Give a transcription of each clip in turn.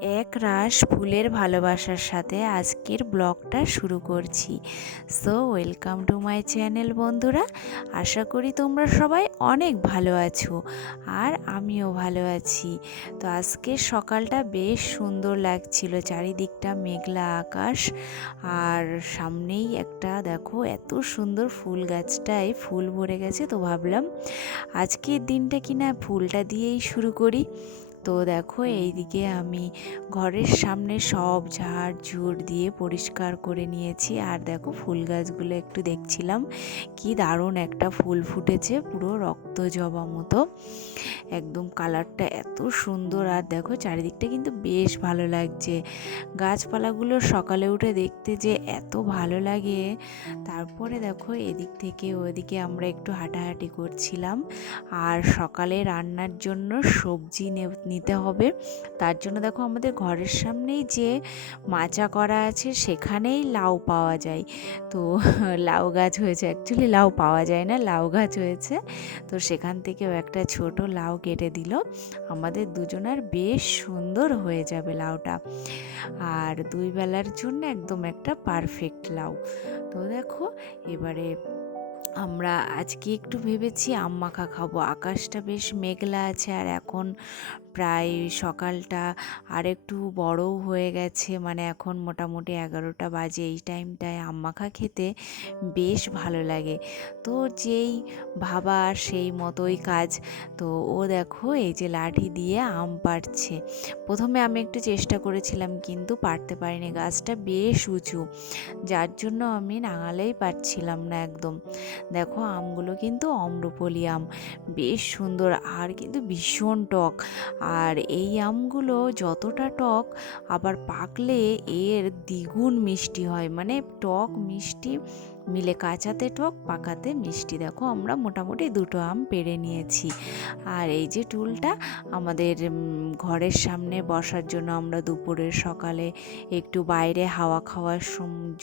এক রাস ফুলের ভালোবাসার সাথে আজকের ব্লগটা শুরু করছি। So welcome to my channel বন্ধুরা। আশা করি তোমরা সবাই অনেক ভালো আছো আর আমিও ভালো আছি। তো আজকে সকালটা বেশ সুন্দর লাগছিল, চারিদিকটা মেঘলা আকাশ আর সামনেই একটা, দেখো, এত সুন্দর ফুল গাছটায় ফুল ভরে গেছে, তো ভাবলাম আজকের দিনটা কিনা ফুলটা দিয়েই শুরু করি। তো দেখো এইদিকে আমি ঘরের সামনে সব ঝাড় ঝুড় দিয়ে পরিষ্কার করে নিয়েছি। আর দেখো ফুল গাছগুলো একটু দেখছিলাম, কি দারুণ একটা ফুল ফুটেছে, পুরো রক্ত জবা মতো। একদম কালারটা এত সুন্দর, আর দেখো চারিদিকটা কিন্তু বেশ ভালো লাগছে। গাছপালাগুলো সকালে উঠে দেখতে যে এত ভালো লাগে। তারপরে দেখো এদিক থেকে ওদিকে আমরা একটু হাঁটাহাঁটি করছিলাম। আর সকালে রান্নার জন্য সবজি নিতে হবে। তার জন্য দেখো আমাদের ঘরের সামনেই যে মাচা করা আছে সেখানেই লাউ পাওয়া যায়। তো লাউ গাছ হয়েছে অ্যাকচুয়ালি লাউ পাওয়া যায় না, লাউ গাছ হয়েছে। তো সেখান থেকেও একটা ছোট লাউ কেটে দিল। আমাদের দুজনার বেশ সুন্দর হয়ে যাবে লাউটা। আর দুই বেলার জন্য একদম একটা পারফেক্ট লাউ। তো দেখো, এবারে আমরা আজকে একটু ভেবেছি আম মাখা খাব। আকাশটা বেশ মেঘলা আছে আর এখন প্রায় সকালটা আর একটু বড়ও হয়ে গেছে। মানে এখন মোটামুটি এগারোটা বাজে এই টাইমটায় মাখা খেতে বেশ ভালো লাগে। তো যেই ভাবা সেই মতোই কাজ। তো ও দেখো এই যে লাঠি দিয়ে আম পাড়ছে। প্রথমে আমি একটু চেষ্টা করেছিলাম কিন্তু পারতে পারিনি। গাছটা বেশ উঁচু। যার জন্য আমি নাঙালেই পারছিলাম না একদম। দেখো আমগুলো কিন্তু অম্রপলি আম। বেশ সুন্দর আর কিন্তু ভীষণ টক। আর এই আমগুলো যতটা টক আবার পাকলে এর দ্বিগুণ মিষ্টি হয়। মানে টক মিষ্টি মিলে কাঁচাতে টক পাকাতে মিষ্টি। দেখো আমরা মোটামুটি দুটো আম পেড়ে নিয়েছি। আর এই যে টুলটা আমাদের ঘরের সামনে বসার জন্য আমরা দুপুরের সকালে একটু বাইরে হাওয়া খাওয়ার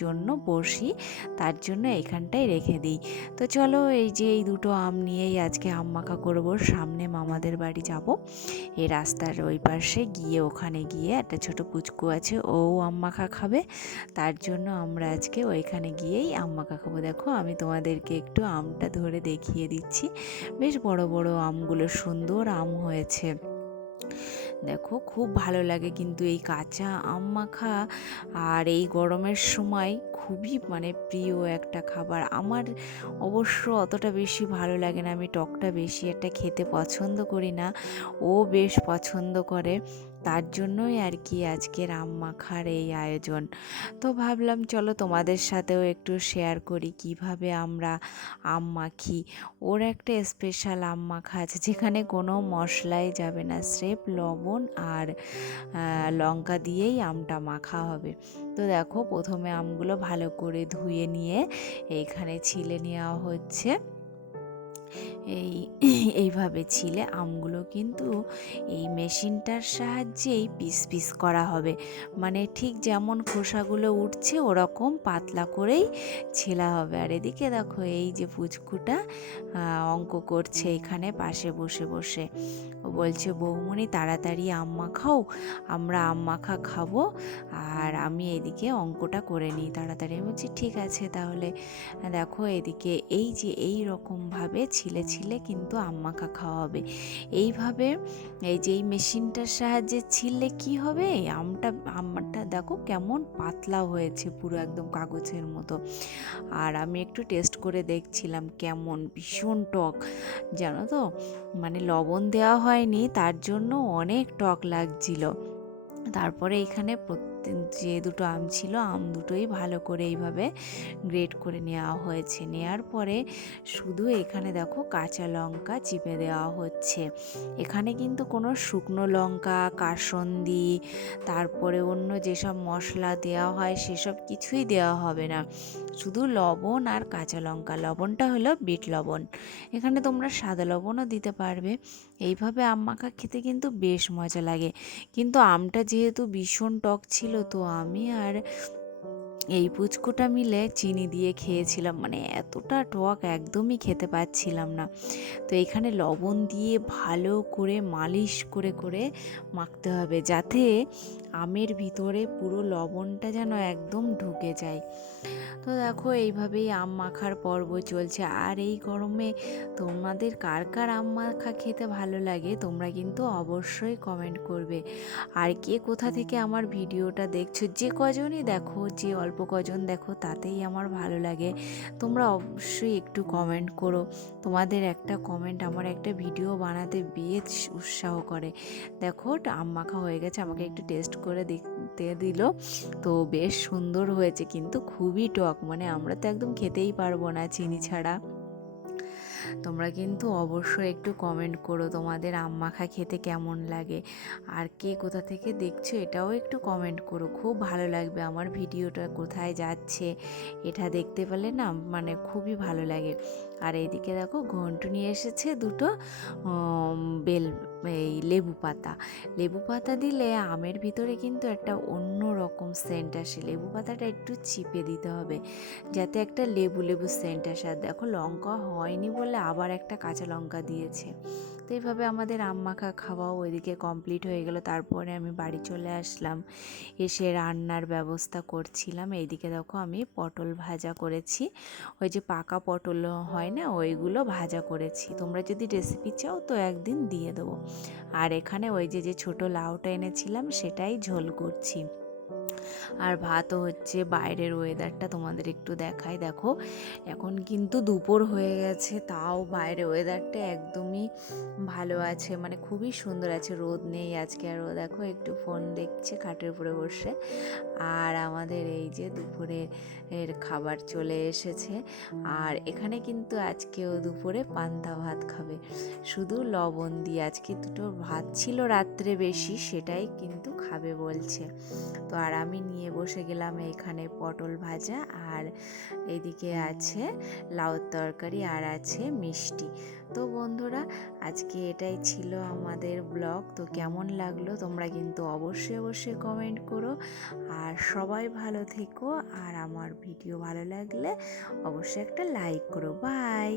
জন্য বসি, তার জন্য এখানটায় রেখে দিই। তো চলো এই যে এই দুটো আম নিয়েই আজকে আম মাখা করব। সামনে মামাদের বাড়ি যাব। এই রাস্তার ওই পাশে গিয়ে ওখানে গিয়ে একটা ছোট পুচকু আছে, ও আম মাখা খাবে। তার জন্য আমরা আজকে ওইখানে গিয়েই আম মাখা মাখা খাব দেখো আমি তোমাদেরকে একটু আমটা ধরে দেখিয়ে দিচ্ছি। বেশ বড় বড় আমগুলো, সুন্দর আম হয়েছে। দেখো খুব ভালো লাগে কিন্তু এই কাঁচা আম মাখা আর এই গরমের সময় খুবই মানে প্রিয় একটা খাবার। আমার অবশ্য অতটা বেশি ভালো লাগে না, আমি টকটা বেশি একটা খেতে পছন্দ করি না। ও বেশ পছন্দ করে। তার জন্যই আর কি আজকের আম মাখার এই আয়োজন। তো ভাবলাম, চলো তোমাদের সাথেও একটু শেয়ার করি কীভাবে আমরা আম মাখি। ওর একটা স্পেশাল আম মাখা আছে, যেখানে কোনো মশলাই যাবে না, স্রেফ লবণ আর লঙ্কা দিয়েই আমটা মাখা হবে। তো দেখো, প্রথমে আমগুলো ভালো করে ধুয়ে নিয়ে এইখানে ছিলে নেওয়া হচ্ছে। এই এইভাবে ছিলে আমগুলো কিন্তু এই মেশিনটার সাহায্যেই পিস পিস করা হবে। মানে ঠিক যেমন খোসাগুলো উঠছে, ওরকম পাতলা করেই ছেলা হবে। আর এদিকে দেখো এই যে পুচকুটা অঙ্ক করছে এখানে পাশে বসে বসে। ও বলছে, বৌমণি, তাড়াতাড়ি আম মাখাও আমরা আম মাখা খাব, আর আমি এদিকে অঙ্কটা করে নিই তাড়াতাড়ি। বলছি, ঠিক আছে তাহলে। দেখো এদিকে এই যে এই রকমভাবে ছিলে ছিলে কিন্তু আম মাখা খাওয়া হবে এইভাবে এই যে এই মেশিনটার সাহায্যে ছিলে কি হবে? আমটা আমটা দেখো কেমন পাতলা হয়েছে পুরো একদম কাগজের মতো। আর আমি একটু টেস্ট করে দেখছিলাম কেমন, ভীষণ টক। জানো তো? মানে লবণ দেওয়া হয়নি, তার জন্য অনেক টক লাগছিল। তারপরে এখানে যে দুটো আম ছিল, আম দুটোই ভালো করে এইভাবে গ্রেট করে নেওয়া হয়েছে। নেওয়ার পরে শুধু এখানে দেখো কাঁচা লঙ্কা চিপে দেওয়া হচ্ছে। এখানে কিন্তু কোনো শুকনো লঙ্কা, কাসন্দি, তারপরে অন্য যেসব মশলা দেওয়া হয় সেসব কিছুই দেওয়া হবে না। শুধু লবণ আর কাঁচা লঙ্কা। লবণটা হলো বিট লবণ। এখানে তোমরা সাদা লবণও দিতে পারবে। এইভাবে আম মাখা খেতে কিন্তু বেশ মজা লাগে। কিন্তু আমটা যেহেতু ভীষণ টক ছিল তো আমি আর এই পুচকুটা মিলে চিনি দিয়ে খেয়েছিলাম মানে এতটা টক একদমই খেতে পাচ্ছিলাম না। তো এখানে লবণ দিয়ে ভালো করে মালিশ করে করে মাখতে হবে যাতে আমের ভিতরে পুরো লবণটা যেন একদম ঢুকে যায়। তো দেখো এইভাবেই আম মাখার পর্ব চলছে। আর এই গরমে তোমাদের কার কার আম মাখা খেতে ভালো লাগে তোমরা কিন্তু অবশ্যই কমেন্ট করবে। আর কে কোথা থেকে আমার ভিডিওটা দেখছ, যে কজনই দেখো, যে অল্প কজন দেখো তাতেই আমার ভালো লাগে। তোমরা অবশ্যই একটু কমেন্ট করো। তোমাদের একটা কমেন্ট আমার একটা ভিডিও বানাতে বেশ উৎসাহ করে। দেখো আম মাখা হয়ে গেছে, আমাকে একটু টেস্ট করে দেখতে দিল। তো বেশ সুন্দর হয়েছে, কিন্তু খুবই টক। মানে আমরা তো একদম খেতেই পারব না চিনি ছাড়া। তোমরা কিন্তু অবশ্যই একটু কমেন্ট করো তোমাদের আম মাখা খেতে কেমন লাগে। আর কে কোথা থেকে দেখছ এটাও একটু কমেন্ট করো। খুব ভালো লাগবে আমার ভিডিওটা কোথায় যাচ্ছে এটা দেখতে পেলে না মানে খুবই ভালো লাগে। আর এইদিকে দেখো ঘন্টু নিয়ে এসেছে দুটো বেল এই লেবু পাতা। লেবু পাতা দিলে আমের ভিতরে কিন্তু একটা অন্য রকম সেন্ট আসে। লেবু পাতাটা একটু চিপে দিতে হবে, যাতে একটা লেবু লেবু সেন্ট আসে। আর দেখো লঙ্কা হয়নি বলে আবার একটা কাঁচা লঙ্কা দিয়েছে। তো এইভাবে আমাদের আম মাখা খাওয়াও ওইদিকে কমপ্লিট হয়ে গেল। তারপরে আমি বাড়ি চলে আসলাম। এসে রান্নার ব্যবস্থা করছিলাম। এইদিকে দেখো আমি পটল ভাজা করেছি। ওই যে পাকা পটল হয় না, ওইগুলো ভাজা করেছি। তোমরা যদি রেসিপি চাও তো একদিন দিয়ে দেবো। আর এখানে ওই যে যে ছোট লাউটা এনেছিলাম সেটাই ঝোল করছি। আর ভাতও হচ্ছে বাইরের ওয়েদারটা তোমাদের একটু দেখাই। দেখো, এখন কিন্তু দুপুর হয়ে গেছে, তাও বাইরে ওয়েদারটা একদমই ভালো আছে মানে খুবই সুন্দর আছে, রোদ নেই আজকে। আর ও দেখো, একটু ফোন দেখছে খাটের উপরে বসে। আর আমাদের এই যে দুপুরের এর খাবার চলে এসেছে। আর এখানে কিন্তু আজকেও দুপুরে পান্তা ভাত খাবে। শুধু লবণ দিয়ে, আজকে দুটো ভাত ছিল রাত্রে বেশি, সেটাই কিন্তু খাবে বলছে। তো আর আমি নিয়ে বসে গেলাম এখানে পটল ভাজা আর এদিকে আছে লাউ তরকারি আর আছে মিষ্টি। তো বন্ধুরা, আজকে এটাই ছিল আমাদের ব্লগ। তো কেমন লাগল তোমরা কিন্তু অবশ্যই অবশ্যই কমেন্ট করো। আর সবাই ভালো থেকো। আর আমার ভিডিও ভালো লাগলে অবশ্যই একটা লাইক করো। বাই!